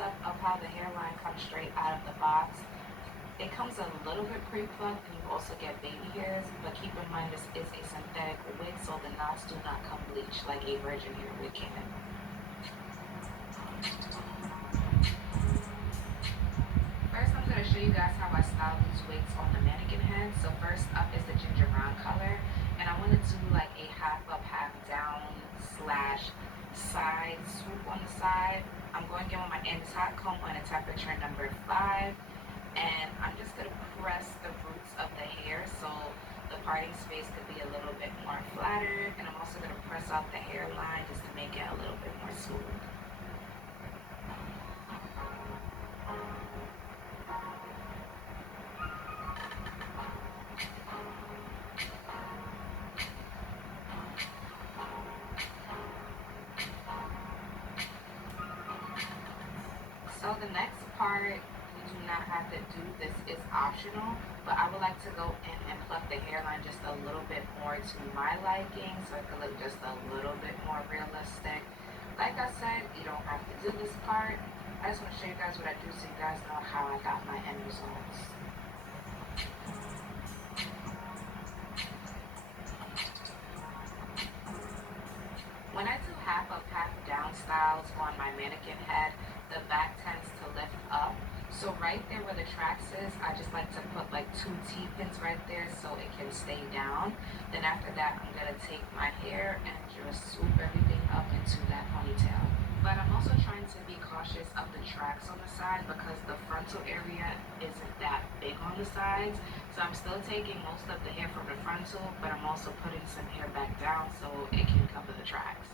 up of how the hairline comes straight out of the box. It comes a little bit pre-plucked and you also get baby hairs, but keep in mind this is a synthetic wig, so the knots do not come bleached like a virgin hair wig can. First, I'm going to show you guys how I style these wigs on the mannequin head. So first up is the ginger brown color, and I want to do like a half up, half down slash side swoop on the side. I'm going in with my end-top comb on a temperature number 5, and I'm just going to press the roots of the hair so the parting space could be a little bit more flatter, and I'm also going to press out the hairline just to make it a little bit more smooth. So the next part, you do not have to do. This is optional, but I would like to go in and pluck the hairline just a little bit more to my liking so it can look just a little bit more realistic. Like I said, you don't have to do this part. I just want to show you guys what I do so you guys know how I got my end results. When I do half up, half down styles on my mannequin head, the back tends to lift up. So right there where the tracks is, I just like to put like 2 T-pins right there so it can stay down. Then after that, I'm gonna take my hair and just swoop everything up into that ponytail. But I'm also trying to be cautious of the tracks on the side because the frontal area isn't that big on the sides. So I'm still taking most of the hair from the frontal, but I'm also putting some hair back down so it can cover the tracks.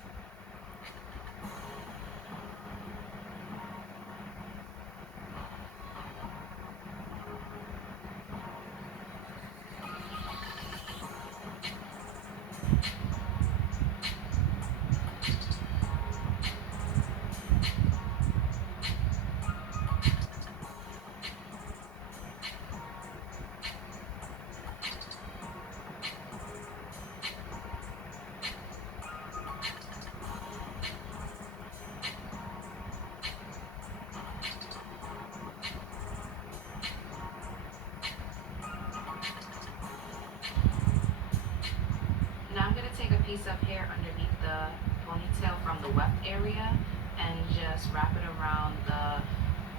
Now I'm going to take a piece of hair underneath the ponytail from the weft area and just wrap it around the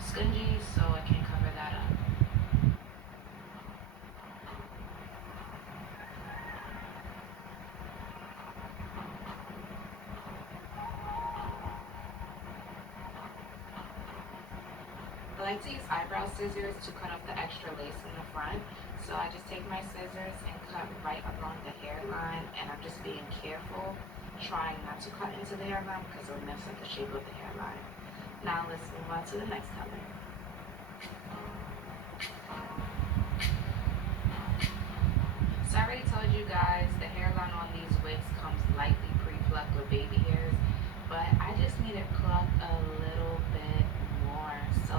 scungy so it can cover that up. I like to use eyebrow scissors to cut off the extra lace in the front. So I just take my scissors and cut right along the hairline, and I'm just being careful, trying not to cut into the hairline because it'll mess up the shape of the hairline. Now let's move on to the next color. So I already told you guys the hairline on these wigs comes lightly pre-plucked with baby hairs, but I just need it plucked a little bit more. So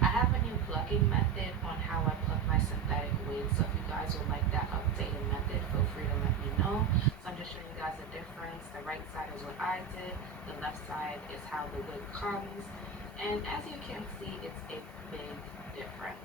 I have a new plucking method on how I pluck my synthetic wigs. So if you guys would like that updated method, feel free to let me know. So I'm just showing you guys the difference. The right side is what I did. The left side is how the wig comes. And as you can see, it's a big difference.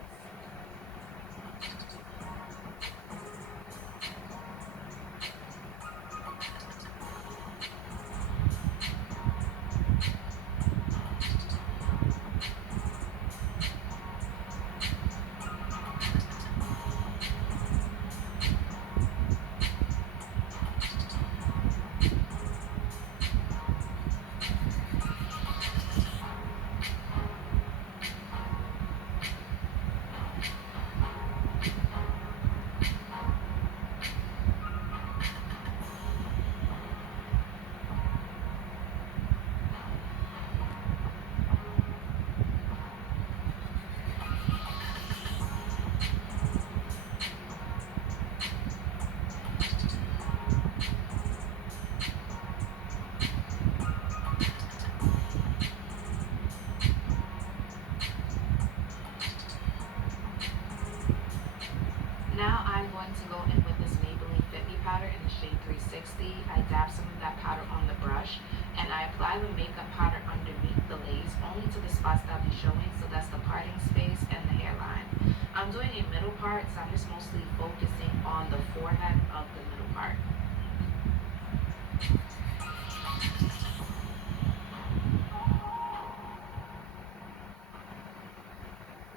360, I dab some of that powder on the brush, and I apply the makeup powder underneath the lace, only to the spots that I'll be showing, so that's the parting space and the hairline. I'm doing a middle part, so I'm just mostly focusing on the forehead of the middle part.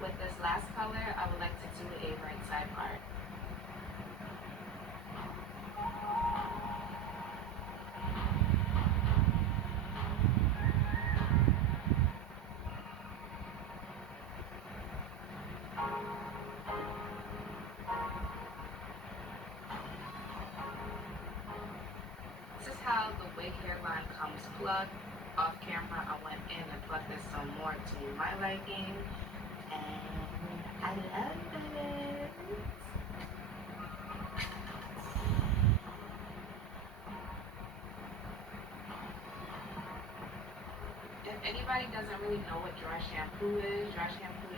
With this last color, I would like to do a right side part. This is how the wig hairline comes plugged. Off camera, I went in and plugged this some more to my liking, and I love it. If anybody doesn't really know what dry shampoo is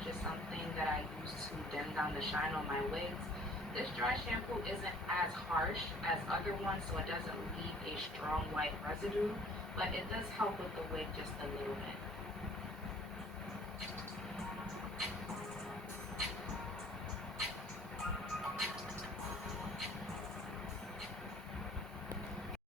just something that I use to dim down the shine on my wigs. This dry shampoo isn't as harsh as other ones, so it doesn't leave a strong white residue, but it does help with the wig just a little bit.